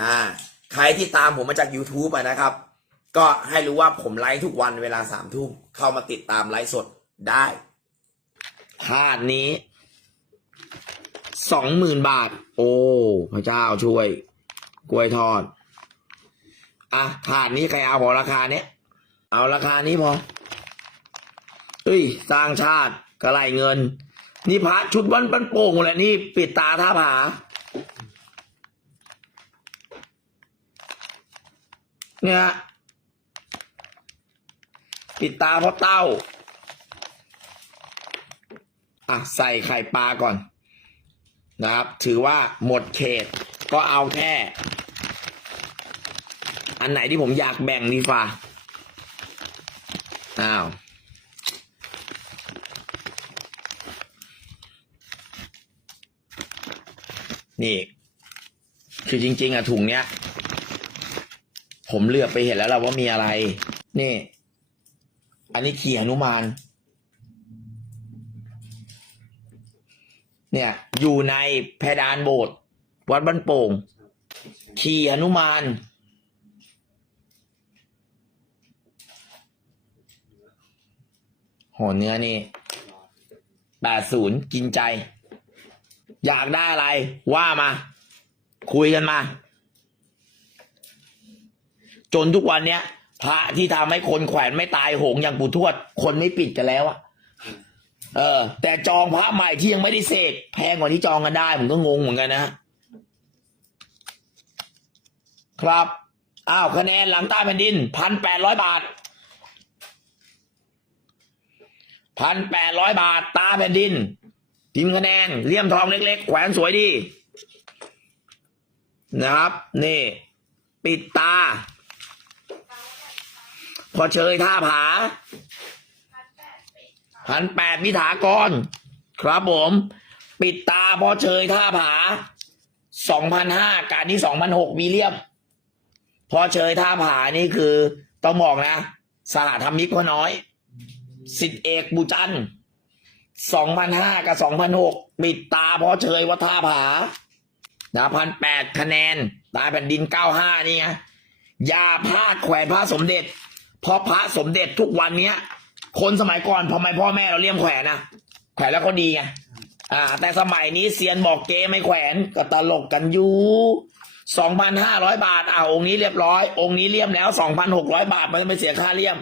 อ่าใครที่ตามผมมาจาก YouTube อะนะครับ ก็ให้รู้ว่าผมไลฟ์ทุกวันเวลาสามทุ่มเข้ามาติดตามไลฟ์สดได้พาดนี้สองหมื่นบาท โอ้พระเจ้าช่วย กล้วยทอด อะถาดนี้ใครเอาพอราคาเนี้ยเอาราคานี้พอเฮ้ย สร้างชาติกระไรเงิน นี่พระชุดวันปันโป่งแหละนี่ ปิดตาท่าผา เนี่ยปิดตาเพราะเต้า อะ ใส่ไข่ปลาก่อน นะครับ ถือว่าหมดเขตก็เอาแค่ อันไหนที่ผมอยากแบ่งดีฟ้าอ้าวนี่ คือจริง ๆอะถุงเนี้ย ผมเลือกไปเห็นแล้วล่ะว่ามีอะไร นี่ อันนี้ขี่หนุมาน เนี่ย อยู่ในเพดานโบสถ์วัดบ้านโป่ง ขี่หนุมานโหเนื้อนี่แปดศูนย์กินใจ อยากได้อะไร ว่ามา คุยกันมา จนทุกวันเนี้ยพระที่ทำให้คนแขวนไม่ตายโหงอย่างปู่ทวด คนไม่ปิดกันแล้วอะเออ แต่จองพระใหม่ที่ยังไม่ได้เสกแพงกว่าที่จองกันได้ผมก็งงเหมือนกันนะครับอ้าวคะแนนหลังใต้แผ่นดินพันแปดร้อยบาทพันแปดร้อยบาท ตาแผ่นดินพิมพ์คะแนนเลี่ยมทองเล็กๆ แขวนสวยดี นะครับ นี่ ปิดตา พอเชยท่าผาพันแปดมิถากร ครับผม ปิดตาพอเชยท่าผาสองพันห้าการนี้สองพันหกมีเลียม พอเชยท่าผานี่คือต้องบอกนะ สหธรรมิกพ่อน้อย สิทธิเอกบุจันสองพันห้ากับสองพันหกปิดตาพอเชยวัฒท่าผานะพันแปดคะแนน ตายแผ่นดินเก้าห้านี่ไงยาพลาดแขวนพระสมเด็จ เพราะพระสมเด็จทุกวันเนี้ย คนสมัยก่อนทำไมพ่อแม่เราเลี่ยมแขวนนะแขวนแล้วก็ดีไงอ่า แต่สมัยนี้เซียนบอกเกไม่แขวนก็ตลกกันอยู่สองพันห้าร้อยบาทอ่าองค์นี้เรียบร้อย องค์นี้เลี่ยมแล้วสองพันหกร้อยบาทไม่ไม่เสียค่าเลี่ยม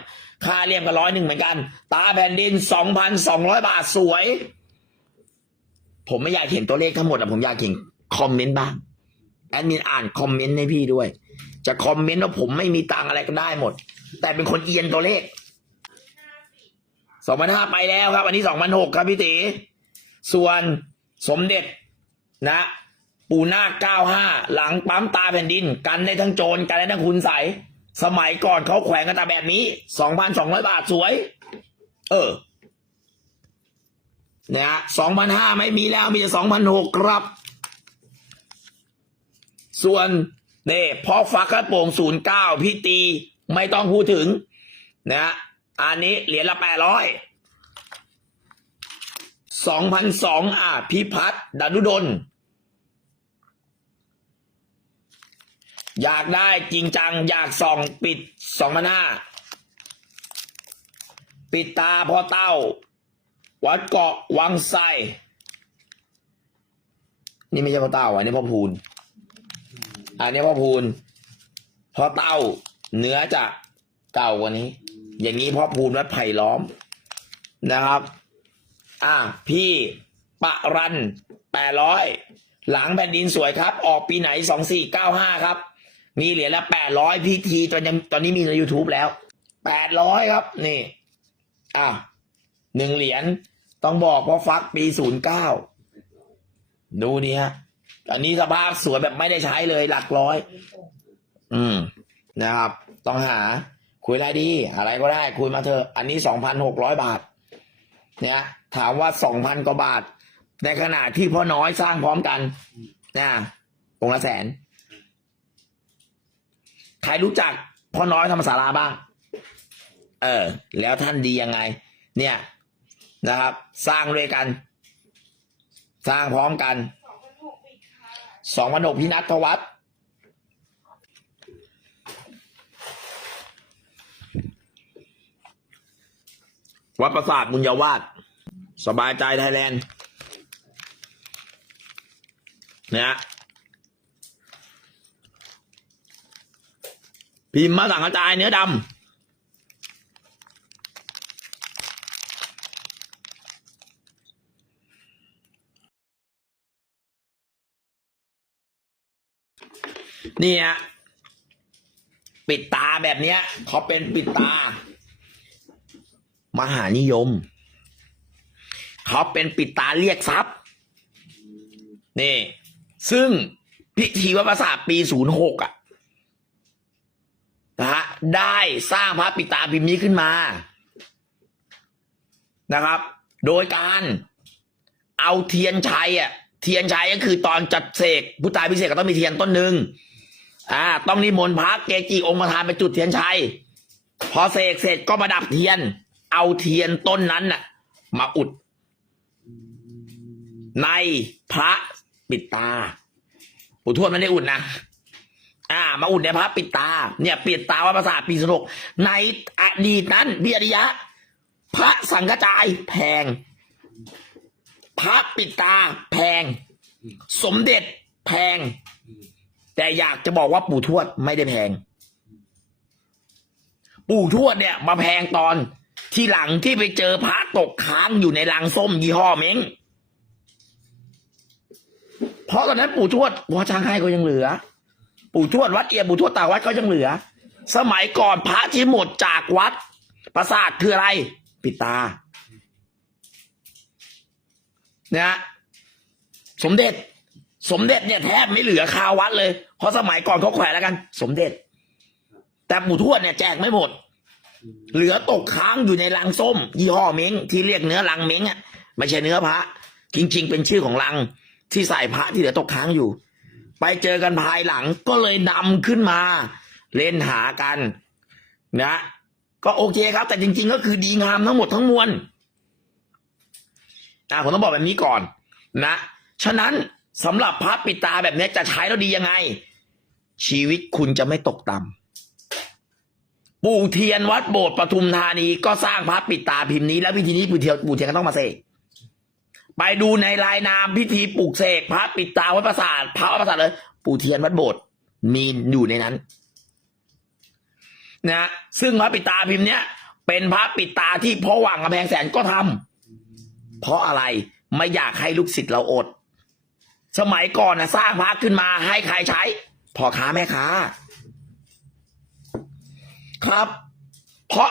ค่าเลี่ยมก็ร้อยหนึ่งเหมือนกัน ตาแผ่นดินสองพันสองร้อยบาทสวย ผมไม่อยากเห็นตัวเลขทั้งหมดอะผมอยากเห็นคอมเมนต์บ้างแอดมินอ่านคอมเมนต์ให้พี่ด้วย จะคอมเมนต์ว่าผมไม่มีตังอะไรก็ได้หมด แต่เป็นคนเอียนตัวเลขสองพันห้าไปแล้วครับ อันนี้สองพันหกครับพี่ตีส่วนสมเด็จนะ ปูนาคเก้าห้าหลังปั๊มตาแผ่นดิน กันได้ทั้งโจรกันได้ทั้งคุณใสสมัยก่อนเขาแขวนกันตาแบบนี้สองพันสองร้อยบาทสวย เออนะฮะสองพันห้าไม่มีแล้วมีแต่สองพันหกครับ ส่วนเนี่ยพ่อฟักกระโปรงศูนย์เก้าพี่ตี ไม่ต้องพูดถึงนะฮะอันนี้เหรียญละแปดร้อยสองพันสองอะพิพัฒน์ดานุดล อยากได้จริงจัง อยากส่องปิดสองพันห้าปิดตาพ่อเต้า วัดเกาะวังไซนี่ไม่ใช่พ่อเต้าอันนี้พ่อพูน อันนี้พ่อพูนพ่อเต้า เนื้อจะเก่ากว่านี้ อย่างนี้เพ่อพูนวัดไผ่ล้อมนะครับ อะพี่ปะรันแปดร้อยหลังแผ่นดินสวยครับ ออกปีไหนสองสี่เก้าห้าครับ มีเหรียญละแปดร้อยพีทีตอนยังตอนนี้มีใน YouTube แล้วแปดร้อยครับ นี่ อะหนึ่งเหรียญต้องบอกว่าฟักปีศูนย์เก้าดูนี่ฮะอันนี้สภาพสวยแบบไม่ได้ใช้เลยหลักร้อย อืมนะครับ ต้องหา คุยอะไรดี อะไรก็ได้ คุยมาเถอะ อันนี้สองพันหกร้อยบาท เนี่ย ถามว่าสองพันกว่าบาท ในขณะที่พ่อน้อยสร้างพร้อมกันเนะองละแสน ใครรู้จักพ่อน้อยธรรมศาลาบ้าง เออ แล้วท่านดียังไง เนี่ยนะครับ สร้างด้วยกัน สร้างพร้อมกันสองพันหกพี่นัทวัฒน์ วัดประสาทบุญญาวาสสบายใจไทยแลนด์นะฮะพิมพ์มาสั่งกระจายเนื้อดำนี่ฮะปิดตาแบบเนี้ยเขาเป็นปิดตา มหานิยม เขาเป็นปิดตาเรียกทรัพย์นี่ ซึ่งพิธีวัดประสาทปีศูนย์หกอะนะฮะได้สร้างพระปิตาพิมพ์นี้ขึ้นมา นะครับ โดยการเอาเทียนชัยอะ เทียนชัยก็คือตอนจัดเสกพุทธาพิเศษกก็ต้องมีเทียนต้นหนึ่งอ่า ต้องนิมนต์พระเกจิองค์ประธานไปจุดเทียนชัย พอเสกเสร็จก็มาดับเทียน เอาเทียนต้นนั้นน่ะ มาอุด ในพระปิดตาปู่ทวดไม่ได้อุดนะอ่า มาอุดในพระปิดตา เนี่ยปิดตาว่าภาษาปีสนกในอดีตนั้นพี่อริยะ พระสังฆจายแพง พระปิดตาแพง สมเด็จแพง แต่อยากจะบอกว่าปู่ทวดไม่ได้แพง ปู่ทวดเนี่ย มาแพงตอน ที่หลังที่ไปเจอพระตกค้างอยู่ในลังส้มยี่ห้อเม้งเพราะตอนนั้นปู่ทวดวัดช้างให้ก็ยังเหลือ ปู่ทวดวัดเอียปู่ทวดตาวัดก็ยังเหลือ สมัยก่อนพระที่หมดจากวัด ปราสาทคืออะไร ปิดตานะฮะสมเด็จ สมเด็จเนี่ยแทบไม่เหลือคาวัดเลย เพราะสมัยก่อนเขาแขวนแล้วกัน สมเด็จ แต่ปู่ทวดเนี่ยแจกไม่หมด เหลือตกค้างอยู่ในลังส้ม ยี่ห้อเม้งที่เรียกเนื้อลังเม้งอะไม่ใช่เนื้อพระ จริง ๆ เป็นชื่อของลังที่ใส่พระที่เหลือตกค้างอยู่ ไปเจอกันภายหลังก็เลยนำขึ้นมา เล่นหากันนะก็โอเคครับ แต่จริง ๆ ก็คือดีงามทั้งหมดทั้งมวลอ่าผมต้องบอกแบบนี้ก่อน นะฉะนั้นสำหรับพระปิดตาแบบนี้จะใช้แล้วดียังไง ชีวิตคุณจะไม่ตกต่ำ ปู่เทียนวัดโบสถ์ปทุมธานีก็สร้างพระปิดตาพิมพ์นี้แล้วพิธีนี้ปู่เทียนปู่เทียนก็ต้องมาเสกไปดูในรายนามพิธีปลูกเสกพระปิดตาวัดประสาทพระวัดประสาทเลย ปู่เทียนวัดโบสถ์มีอยู่ในนั้นนะซึ่งพระปิดตาพิมพ์เนี้ยเป็นพระปิดตาที่พ่อหว่างกำแพงแสนก็ทำเพราะอะไรไม่อยากให้ลูกศิษย์เราอด สมัยก่อนนะสร้างพระขึ้นมาให้ใครใช้พ่อค้าแม่ค้า ครับ เพราะ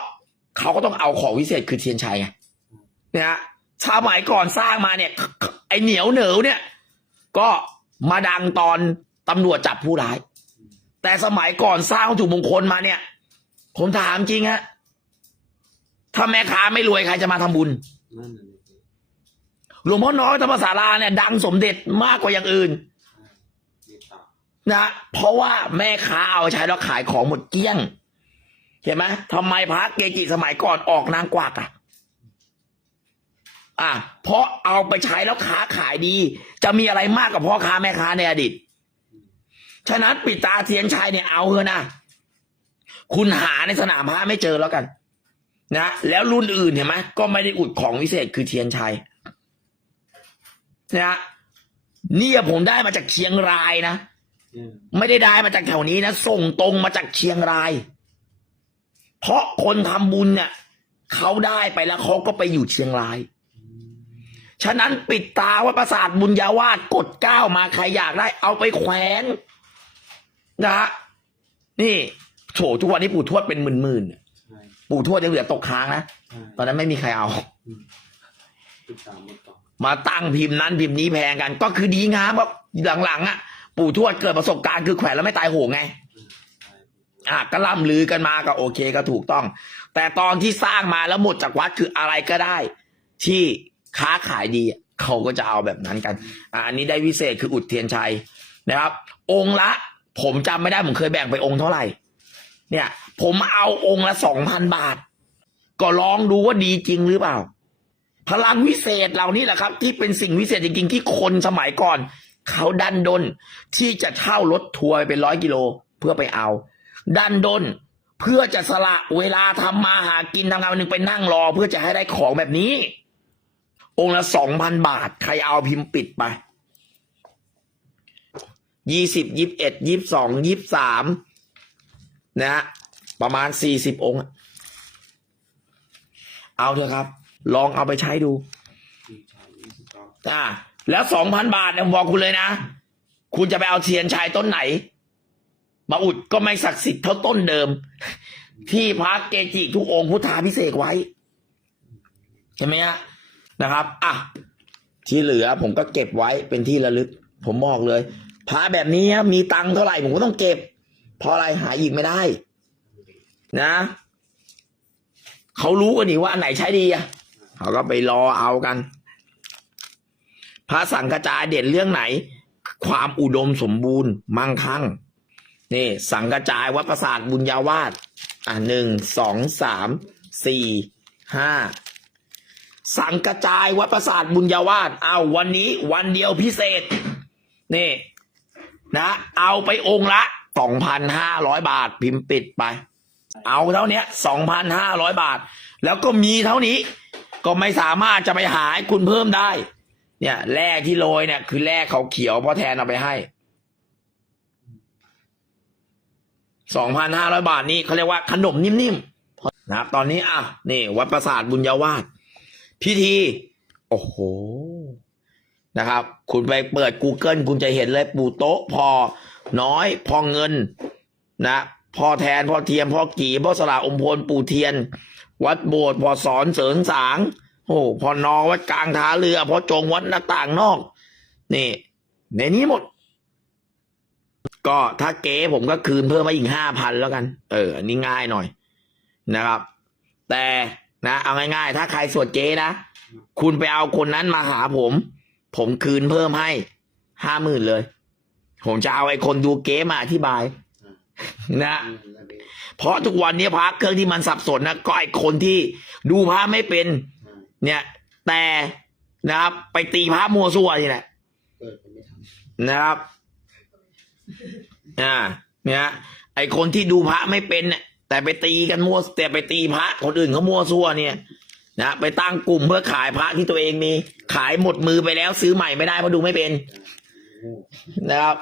เขาก็ต้องเอาของวิเศษคือเทียนชัยไงเนี่ยฮะสมัยก่อนสร้างมาเนี่ย ไอเหนียวเหนียวเนี่ย ก็มาดังตอนตำรวจจับผู้ร้าย แต่สมัยก่อนสร้างวัตถุมงคลมาเนี่ยผมถามจริงฮะถ้าแม่ค้าไม่รวยใครจะมาทำบุญหลวงพ่อน้อยธรรมศาลาเนี่ย ดังสมเด็จมากกว่าอย่างอื่นนะเพราะว่าแม่ค้าเอาใช้แล้วขายของหมดเกลี้ยง เห็นไหมทำไมพระเกจิสมัยก่อนออกนางกวักอะอะเพราะเอาไปใช้แล้วค้าขายดี จะมีอะไรมากกว่าพ่อค้าแม่ค้าในอดีต ฉะนั้นปิดตาเทียนชัยเนี่ยเอาเถอะนะ คุณหาในสนามพระไม่เจอแล้วกัน นะ แล้วรุ่นอื่นเห็นไหมก็ไม่ได้อุดของวิเศษคือเทียนชัยนะเนี่ยผมได้มาจากเชียงรายนะเนี่ยไม่ได้ได้มาจากแถวนี้นะ ส่งตรงมาจากเชียงราย เพราะคนทำบุญเนี่ยเขาได้ไปแล้วเขาก็ไปอยู่เชียงราย ฉะนั้นปิดตาว่าประสาทบุญญาวาสกดเก้ามาใครอยากได้ เอาไปแขวนนะฮะนี่โถทุกวันนี้ปู่ทวดเป็นหมื่นๆเนี่ยใช่ปู่ทวดยังเหลือตกค้างนะใช่ตอนนั้นไม่มีใครเอาอืมติดตามหมดต่อมาตั้งพิมพ์นั้นพิมพ์นี้แพงกัน ก็คือดีงามว่าหลังๆอะ ปู่ทวดเกิดประสบการณ์คือแขวนแล้วไม่ตายโหงไงอืมใช่ อะก็ล่ำลือกันมาก็โอเคก็ถูกต้อง แต่ตอนที่สร้างมาแล้วหมดจากวัดคืออะไรก็ได้ ที่ค้าขายดีเขาก็จะเอาแบบนั้นกันอะอันนี้ได้วิเศษคืออุดเทียนชัยนะครับ องค์ละ ผมจำไม่ได้ผมเคยแบ่งไปองค์เท่าไหร่ เนี่ย ผมเอาองค์ละสองพันบาท ก็ลองดูว่าดีจริงหรือเปล่า พลังวิเศษเหล่านี้แหละครับ ที่เป็นสิ่งวิเศษจริงๆที่คนสมัยก่อน เขาดันดนที่จะเช่ารถทัวร์ไปเป็นร้อยกิโลเพื่อไปเอา ดันดน เพื่อจะสละเวลาทำมาหากินทำงานวันหนึ่งไปนั่งรอ เพื่อจะให้ได้ของแบบนี้ องค์ละสองพันบาท ใครเอาพิมพ์ปิดไปยี่สิบยี่บเอ็ดยี่สองยี่สามนะ ประมาณสี่สิบองค์ เอาเถอะครับ ลองเอาไปใช้ดูที่ชายยี่สิบเก้าอ่าแล้วสองพันบาทเนี่ยผมบอกคุณเลยนะ คุณจะไปเอาเทียนชัยต้นไหน มาอุดก็ไม่ศักดิ์สิทธิ์เท่าต้นเดิม ที่พระเกจิทุกองค์พุทธาพิเศษกไว้ใช่ไหมฮะนะครับอะที่เหลือผมก็เก็บไว้เป็นที่ระลึก ผมบอกเลยพระแบบนี้มีตังค์เท่าไหร่ผมก็ต้องเก็บ เพราะอะไรหาอีกไม่ได้ นะเขารู้กันนี่ว่าอันไหนใช้ดีอะเขาก็ไปรอเอากัน พระสังกระจายเด่นเรื่องไหน ความอุดมสมบูรณ์มั่งคั่ง นี่ สังกระจายวัดประสาทบุญญาวาสอะหนึ่งสองสามสี่ห้าสังกระจายวัดประสาทบุญญาวาสเอาวันนี้วันเดียวพิเศษ นี่ นะ เอาไปองค์ละสองพันห้าร้อยบาทพิมพ์ปิดไป เอาเท่านี้สองพันห้าร้อยบาท แล้วก็มีเท่านี้ ก็ไม่สามารถจะไปหาให้คุณเพิ่มได้ เนี่ยแร่ที่โรยเนี่ย คือแร่เขาเขียวเพราะแทนเอาไปให้ สองพันห้าร้อยบาทนี่เขาเรียกว่าขนมนิ่มๆนะครับ ตอนนี้อะนี่ วัดประสาทบุญญาวาสพิธี โอ้โหนะครับ คุณไปเปิด Google คุณจะเห็นเลยปู่โต๊ะพอน้อย พอเงินนะพอแทนพอเทียมพอกี่พอสละอมพลปู่เทียน วัดโบสถ์พอสอนเสริงสาง โอ้พอนอวัดกลางท่าเรือพอจงวัดหน้าต่างนอก นี่ ในนี้หมด ก็ถ้าเก๋ผมก็คืนเพิ่มมาอีกห้าพันแล้วกัน เอออันนี้ง่ายหน่อยนะครับ แต่นะเอาง่ายๆ ถ้าใครสวดเก๋นะ คุณไปเอาคนนั้นมาหาผม ผมคืนเพิ่มให้ห้าหมื่นเลย ผมจะเอาไอ้คนดูเก๋มาอธิบาย นะอืมแล้วนี่เพราะทุกวันนี้พระเครื่องที่มันสับสนนะก็ไอคนที่ดูพระไม่เป็นใช่เนี่ย แต่นะครับ ไปตีพระมัวซั่วนี่แหละเปิดก็ไม่ทันนะครับ อ่าเนี่ยไอคนที่ดูพระไม่เป็นเนี่ยแต่ไปตีกันมั่วแต่ไปตีพระคนอื่นเขามัวซั่วเนี่ยนะไปตั้งกลุ่มเพื่อขายพระที่ตัวเองมี ขายหมดมือไปแล้ว ซื้อใหม่ไม่ได้เพราะดูไม่เป็นนะครับ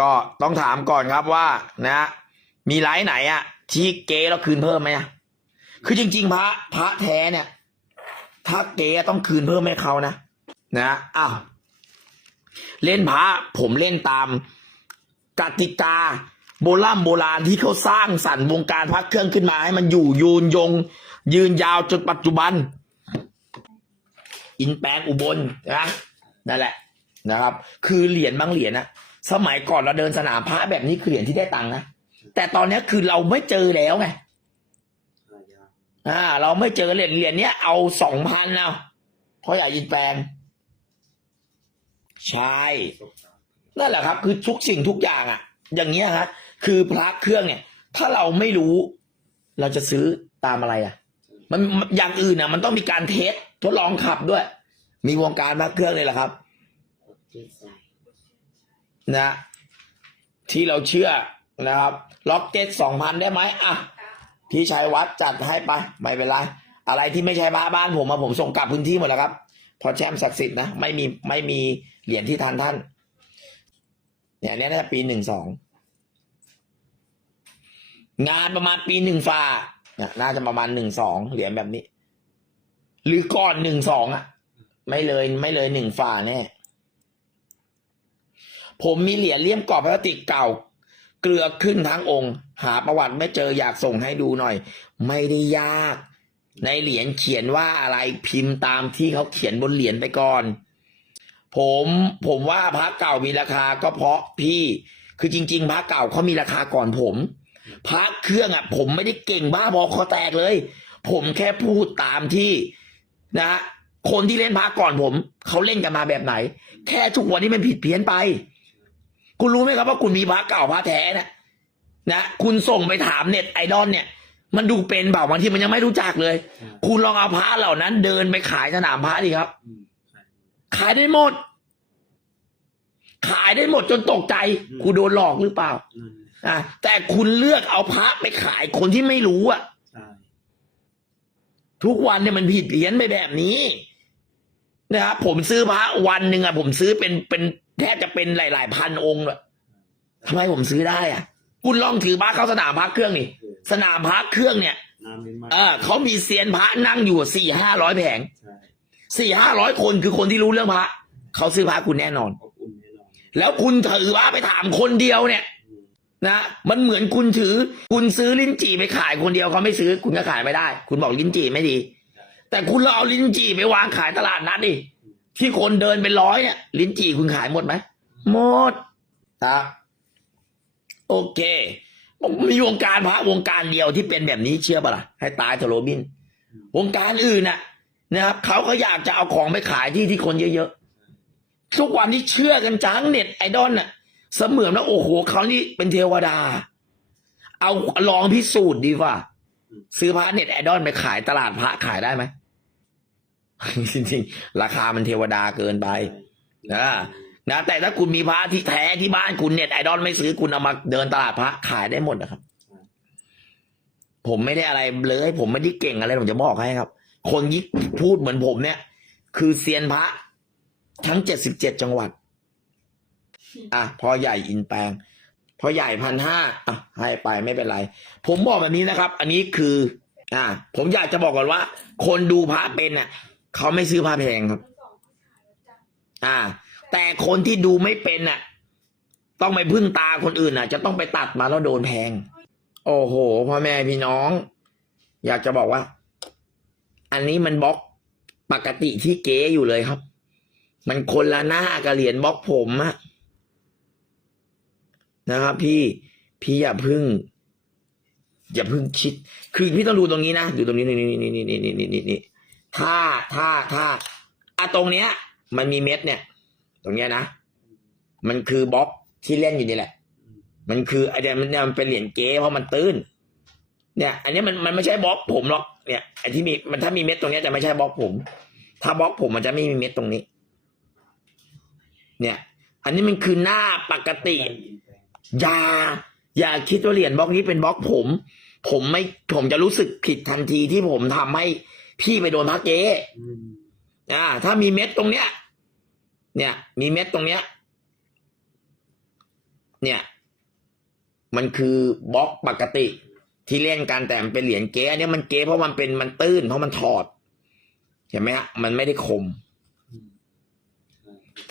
ก็ต้องถามก่อนครับว่า นะ มีไลฟ์ไหนอะที่เก๊แล้วคืนเพิ่มไหมอะคือจริง ๆ พระ พระแท้เนี่ย ถ้าเก๊ต้องคืนเพิ่มให้เขานะนะอ้าว เล่นพระผมเล่นตามกติกาโบราณโบราณที่เขาสร้างสรรค์วงการพระเครื่องขึ้นมาให้มันอยู่ยืนยง ยืนยาวจนปัจจุบัน อินแปลงอุบลนะนั่นแหละนะครับ คือเหรียญบางเหรียญนะสมัยก่อนเราเดินสนามพระแบบนี้คือเหรียญที่ได้ตังค์นะแต่ตอนนี้คือเราไม่เจอแล้วไงอ่า เราไม่เจอเหรียญเหรียญเนี้ยเอาสองพันเอาเพราะอยากอินแปลง ใช่นั่นแหละครับ คือทุกสิ่งทุกอย่างอะ อย่างเงี้ยฮะ คือพระเครื่องเนี่ย ถ้าเราไม่รู้ เราจะซื้อตามอะไรอะ มันอย่างอื่นอะ มันต้องมีการเทสทดลองขับด้วย มีวงการพระเครื่องเลยแหละครับนะที่เราเชื่อนะครับ ล็อกเก็ตสองพันได้ไหมอะพี่ชัยวัดจัดให้ไปไม่เป็นไรอะไรที่ไม่ใช่บ้าบ้านผมมาผมส่งกลับพื้นที่หมดแล้วครับ พอแชมป์ศักดิ์สิทธิ์นะไม่มีไม่มีเหรียญที่ทันท่าน เนี่ยนี่น่าจะปีหนึ่งสองงานประมาณปีหนึ่งฝ่านะน่าจะประมาณหนึ่งสองเหรียญแบบนี้ หรือก่อนหนึ่งสองอะ ไม่เลยไม่เลยหนึ่งฝ่าแน่ผมมีเหรียญเลี่ยมกรอบพลาสติกเก่า เกลือขึ้นทั้งองค์ หาประวัติไม่เจออยากส่งให้ดูหน่อย ไม่ได้ยาก ในเหรียญเขียนว่าอะไรพิมพ์ตามที่เขาเขียนบนเหรียญไปก่อน ผมผมว่าพระเก่ามีราคาก็เพราะพี่ คือจริง ๆพระเก่าเขามีราคาก่อนผมพระเครื่องอะ ผมไม่ได้เก่งบ้าบอคอแตกเลย ผมแค่พูดตามที่นะคนที่เล่นพระก่อนผมเขาเล่นกันมาแบบไหน แค่ทุกวันนี้มันผิดเพี้ยนไป คุณรู้ไหมครับว่าคุณมีพระเก่าพระแท้นะนะคุณส่งไปถามเน็ตไอดอลเนี่ย มันดูเป็นเปล่าบางทีมันยังไม่รู้จักเลยใช่คุณลองเอาพระเหล่านั้น เดินไปขายสนามพระดิครับอืมใช่ขายได้หมด ขายได้หมดจนตกใจกูโดนหลอกหรือเปล่านั่นอะแต่คุณเลือกเอาพระไปขายคนที่ไม่รู้อะใช่ทุกวันเนี่ยมันผิดเพี้ยนไปแบบนี้นะครับผมซื้อพระวันหนึ่งอะ ผมซื้อเป็นเป็นแทบจะเป็นหลาย ๆ พันองค์เลยทำไมผมซื้อได้อะ คุณลองถือพระเข้าสนามพระเครื่องนี่คือ สนามพระเครื่องเนี่ยน้ำไม่มากเออเขามีเซียนพระนั่งอยู่สี่ห้าร้อยแผงใช่สี่ห้าร้อยคนคือคนที่รู้เรื่องพระเขาซื้อพระคุณแน่นอน อบอุ่นแน่นอนแล้วคุณถือว่าไปถามคนเดียวเนี่ย อืมนะ มันเหมือนคุณถือ คุณซื้อลิ้นจี่ไปขายคนเดียวเขาไม่ซื้อ คุณก็ขายไม่ได้ คุณบอกลิ้นจี่ไม่ดี แต่คุณเราเอาลิ้นจี่ไปวางขายตลาดนัดดิที่คนเดินเป็นร้อยเนี่ย ลิ้นจี่คุณขายหมดไหมหมดครับโอเคผ มีวงการพระวงการเดียวที่เป็นแบบนี้เชื่อป่ะล่ะให้ตายเถอะโรบิน วงการอื่นน่ะ นะครับเขาก็อยากจะเอาของไปขายที่ที่คนเยอะๆทุกวันนี้เชื่อกันจังเน็ตไอดอลน่ะ เสมือนว่าโอ้โหเขานี่เป็นเทวดา เอาลองพิสูจน์ดีว่า ซื้อพระเน็ตไอดอลไปขายตลาดพระขายได้ไหมจริงๆราคามันเทวดาเกินไปอ่า นะแต่ถ้าคุณมีพระที่แท้ที่บ้านคุณเน็ตไอดอลไม่ซื้อคุณเอามาเดินตลาดพระขายได้หมดนะครับ ผมไม่ได้อะไรเลย ผมไม่ได้เก่งอะไรผมจะบอกให้ครับ คนยิ่พูดเหมือนผมเนี่ย คือเซียนพระ ทั้งเจ็ดสิบเจ็ดจังหวัด อะพอใหญ่อินแปลง พอใหญ่พันห้าอะให้ไปไม่เป็นไร ผมบอกแบบนี้นะครับ อันนี้คือ อ่า ผมอยากจะบอกก่อนว่า คนดูพระเป็นอะเขาไม่ซื้อพระแพงครับ อ่า แต่คนที่ดูไม่เป็นน่ะ ต้องไปพึ่งตาคนอื่นน่ะ จะต้องไปตัดมาแล้วโดนแพง โอ้โหพ่อแม่พี่น้อง อยากจะบอกว่า อันนี้มันบล็อกปกติที่เก๋อยู่เลยครับ มันคนละหน้ากับเหรียญบล็อกผมอะนะครับ พี่พี่อย่าพึ่ง อย่าพึ่งคิด คือพี่ต้องดูตรงนี้นะดูตรงนี้นี่นี่นี่นี่นี่นี่นี่ถ้าถ้าถ้าอะตรงเนี้ย มันมีเม็ดเนี่ย ตรงเนี้ยนะ มันคือบล็อกที่เล่นอยู่นี่แหละ มันคือไอเดียมันเนี่ยมันเป็นเหรียญเก๊เพราะมันตื้น เนี่ย อันนี้มันมันไม่ใช่บล็อกผมหรอก เนี่ยไอที่มีมันถ้ามีเม็ดตรงเนี้ยจะไม่ใช่บล็อกผม ถ้าบล็อกผมมันจะไม่มีเม็ดตรงนี้ เนี่ย อันนี้มันคือหน้าปกติ อย่า อย่าคิดว่าเหรียญบล็อกนี้เป็นบล็อกผม ผมไม่ผมจะรู้สึกผิดทันทีที่ผมทำให้พี่ไปโดนพระเก๊อืมอ่า ถ้ามีเม็ดตรงเนี้ย เนี่ย มีเม็ดตรงเนี้ย เนี่ย มันคือบล็อกปกติ ที่เล่นกันแต่มันเป็นเหรียญเก๊อันนี้มันเก๊เพราะมันเป็นมันตื้น เพราะมันถอดเห็นไหมฮะมันไม่ได้คม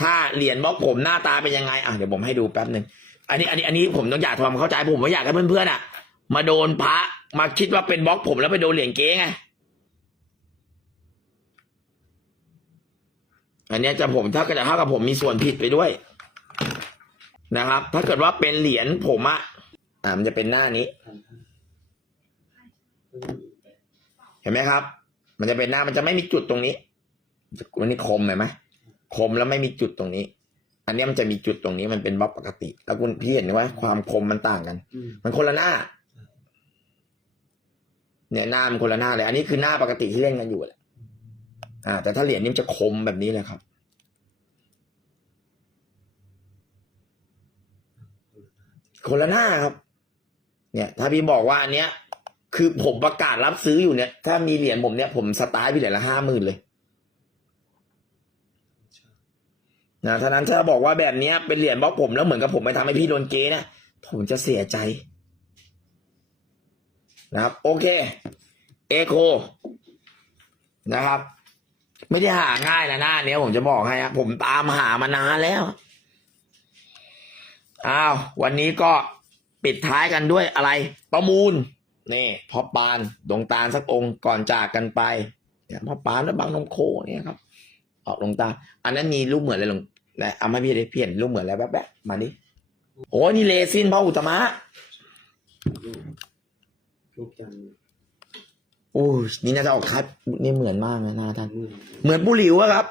ถ้าเหรียญบล็อกผมหน้าตาเป็นยังไงอะเดี๋ยวผมให้ดูแป๊บหนึ่งอันนี้ อันนี้อันนี้ผมต้องอยากทำความเข้าใจผมไม่อยากให้เพื่อนๆอะ มาโดนพระมาคิดว่าเป็นบล็อกผมแล้วไปโดนเหรียญเก๊ไง อันนี้จะผมถ้าเกิดเท่ากับผมมีส่วนผิดไปด้วยนะครับ ถ้าเกิดว่าเป็นเหรียญผมอะอ่ามันจะเป็นหน้านี้ เห็นไหมครับ มันจะเป็นหน้ามันจะไม่มีจุดตรงนี้มันนี่คมเห็นไหมคมแล้วไม่มีจุดตรงนี้ อันนี้มันจะมีจุดตรงนี้มันเป็นบล็อกปกติ แล้วคุณพี่เห็นไหมว่าความคมมันต่างกันมมันคนละหน้าเนี่ยหน้ามันคนละหน้าเลย อันนี้คือหน้าปกติที่เล่นกันอยู่แหละ อ่า แต่ถ้าเหรียญนี่มันจะคมแบบนี้เลยครับ คนละหน้าครับ เนี่ย ถ้าพี่บอกว่าอันเนี้ย คือผมประกาศรับซื้ออยู่เนี่ย ถ้ามีเหรียญผมเนี่ยผมสตาร์ทพี่เหรียญละห้าหมื่นเลยนะท่านั้นถ้าบอกว่าแบบเนี้ยเป็นเหรียญบล็อกผมแล้วเหมือนกับผมไปทำให้พี่โดนเก๊นะผมจะเสียใจ นะครับ โอเค เอโคนะครับ ไม่ได้หาง่ายนะหน้าเนี้ยผมจะบอกให้อะผมตามหามานานแล้วอ้าววันนี้ก็ปิดท้ายกันด้วยอะไร ประมูลนี่พ่อปานดวงตาสักองค์ก่อนจากกันไปเนี่ยพ่อปานและบางนมโคเนี่ยครับ ออกลงตา อันนั้นมีรูปเหมือนอะไรลงนะเอามาพี่ได้เพียนรูปเหมือนอะไรแป๊บๆมาดิโอ้นี่เลซินพ่ออุตมะรูปจัน อ้ยนี่น่าจะออกคัดนี่เหมือนมากเลยหนะท่านอืมเหมือนปูหลิวอะครับ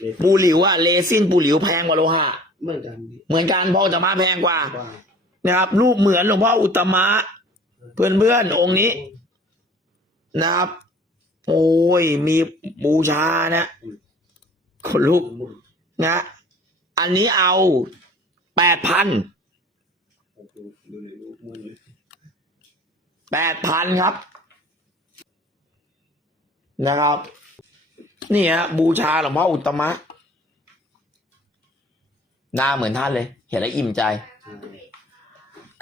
เล็กปูหลิวอะเลซินปูหลิวแพงกว่าโลหะเหมือนกันพี่เหมือนกันพ่ออุตตมะแพงกว่ากว่านะครับรูปเหมือนหลวงพ่ออุตตมะ เพื่อนๆองค์นี้ นะครับ โอ้ยมีบูชานะคนลุกนะอันนี้เอาแปดพันโอเคดูดูในรูปม้วนเลยแปดพันครับ นะครับ นี่ฮะบูชาหลวงพ่ออุตมะ หน้าเหมือนท่านเลย เห็นแล้วอิ่มใจ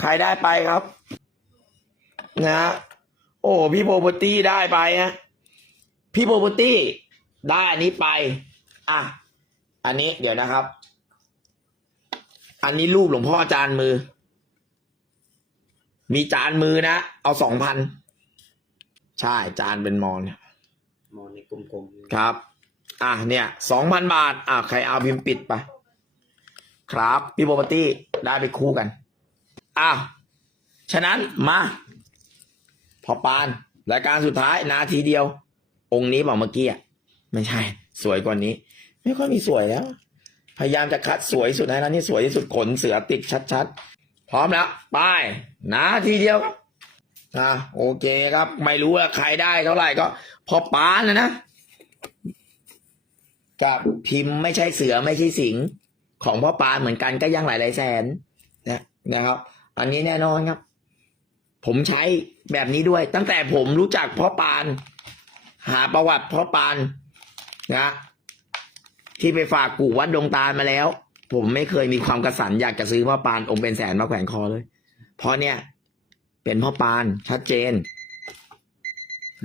ใครได้ไปครับ นะฮะโอ้ พี่โปรโปตี้ได้ไปฮะพี่โปรโปตี้ได้อันนี้ไป อะ อันนี้เดี๋ยวนะครับ อันนี้รูปหลวงพ่อจานมือ มีจานมือนะ เอาสองพัน ใช่ จานเป็นมอน มองในกลมๆครับ อะเนี่ยสองพันบาท อะใครเอาพิมพ์ปิดไป ครับพี่โปรโปตี้ได้ไปคู่กันอ้าวฉะนั้นมาพอปานรายการสุดท้ายนาทีเดียว องค์นี้บอกเมื่อกี้อะไม่ใช่ สวยกว่านี้ ไม่ค่อยมีสวยแล้ว พยายามจะคัดสวยสุดให้แล้วนี่สวยที่สุดขนเสือติดชัดๆ พร้อมแล้วไปนาทีเดียวครับอะโอเคครับ ไม่รู้ว่าใครได้เท่าไหร่ก็ พอปานนะนะกับพิมพ์ไม่ใช่เสือไม่ใช่สิงของพ่อปานเหมือนกันก็ยังหลายหลายแสนนะนะครับ อันนี้แน่นอนครับ ผมใช้แบบนี้ด้วย ตั้งแต่ผมรู้จักพ่อปาน หาประวัติพ่อปานนะที่ไปฝากปู่วัดดงตาลมาแล้ว ผมไม่เคยมีความกระสันอยากจะซื้อพ่อปานองค์เป็นแสนมาแขวนคอเลย เพราะเนี่ย เป็นพ่อปานชัดเจน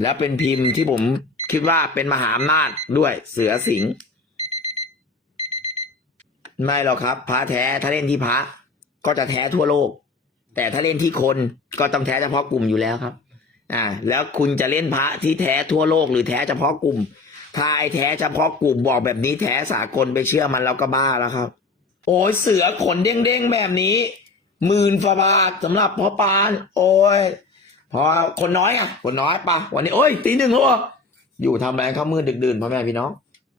แล้วเป็นพิมพ์ที่ผมคิดว่าเป็นมหาอำนาจด้วยเสือสิงห์ไม่หรอกครับพระแท้ถ้าเล่นที่พระก็จะแท้ทั่วโลก แต่ถ้าเล่นที่คนก็ต้องแท้เฉพาะกลุ่มอยู่แล้วครับ อ่า แล้วคุณจะเล่นพระที่แท้ทั่วโลกหรือแท้เฉพาะกลุ่มถ้าไอ้แท้เฉพาะกลุ่มบอกแบบนี้แท้สากลไปเชื่อมันแล้วก็บ้าแล้วครับ โอ้ยเสือขนเด้งๆแบบนี้หมื่นฟาบาทสำหรับพ่อปาน โอ้ย พอคนน้อยอะ คนน้อยปะวันนี้โอ้ยตีหนึ่งแล้วเหรออยู่ทำแรเข้ามืดดึกดื่นพ่อแม่พี่น้อง